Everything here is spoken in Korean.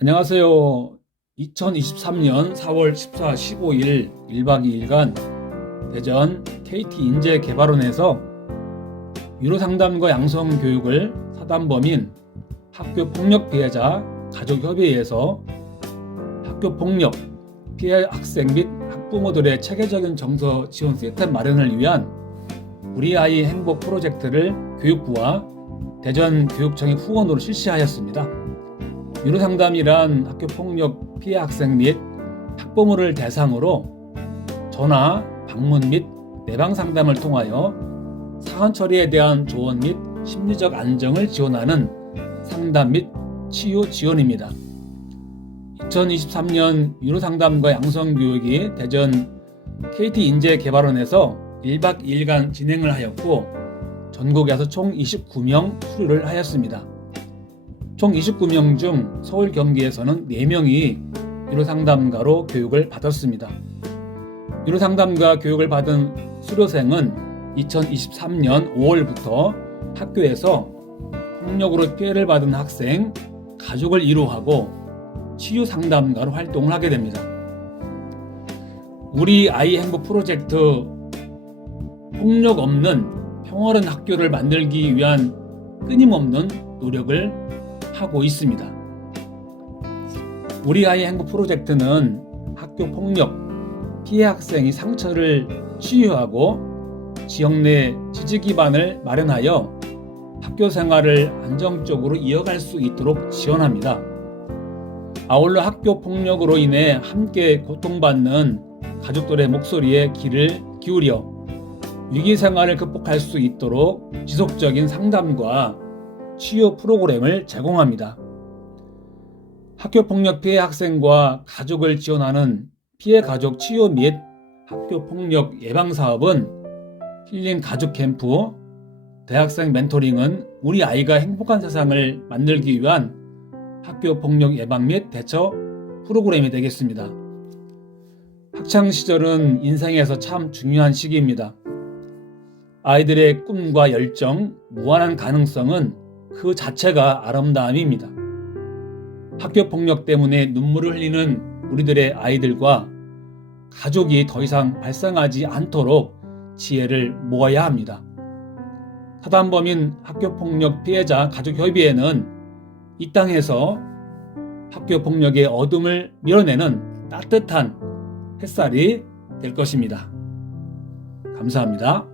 안녕하세요. 2023년 4월 14, 15일 1박 2일간 대전 KT 인재 개발원에서 유로 상담과 양성 교육을 사단법인 학교 폭력 피해자 가족 협의회에서 학교 폭력 피해 학생 및 학부모들의 체계적인 정서 지원 시스템 마련을 위한 우리 아이 행복 프로젝트를 교육부와 대전교육청의 후원으로 실시하였습니다. 유로상담이란 학교 폭력 피해 학생 및 학부모를 대상으로 전화, 방문 및 내방 상담을 통하여 사안 처리에 대한 조언 및 심리적 안정을 지원하는 상담 및 치유 지원입니다. 2023년 유로상담과 양성교육이 대전 KT 인재개발원에서 1박 2일간 진행을 하였고 전국에서 총 29명 수료를 하였습니다. 총 29명 중 서울 경기에서는 4명이 유로상담가로 교육을 받았습니다. 유로상담가 교육을 받은 수료생은 2023년 5월부터 학교에서 폭력으로 피해를 받은 학생, 가족을 이루하고 치유 상담가로 활동을 하게 됩니다. 우리 아이 행복 프로젝트 폭력 없는 평화로운 학교를 만들기 위한 끊임없는 노력을 하고 있습니다. 우리 아이 행복 프로젝트는 학교 폭력 피해 학생이 상처를 치유하고 지역 내 지지 기반을 마련하여 학교 생활을 안정적으로 이어갈 수 있도록 지원합니다. 아울러 학교 폭력으로 인해 함께 고통받는 가족들의 목소리에 귀를 기울여 위기 생활을 극복할 수 있도록 지속적인 상담과 치유 프로그램을 제공합니다. 학교 폭력 피해 학생과 가족을 지원하는 피해 가족 치유 및 학교 폭력 예방 사업은 힐링 가족 캠프, 대학생 멘토링은 우리 아이가 행복한 세상을 만들기 위한 학교 폭력 예방 및 대처 프로그램이 되겠습니다. 학창 시절은 인생에서 참 중요한 시기입니다. 아이들의 꿈과 열정, 무한한 가능성은 그 자체가 아름다움입니다. 학교 폭력 때문에 눈물을 흘리는 우리들의 아이들과 가족이 더 이상 발생하지 않도록 지혜를 모아야 합니다. 사단범인 학교 폭력 피해자 가족협의회는 이 땅에서 학교 폭력의 어둠을 밀어내는 따뜻한 햇살이 될 것입니다. 감사합니다.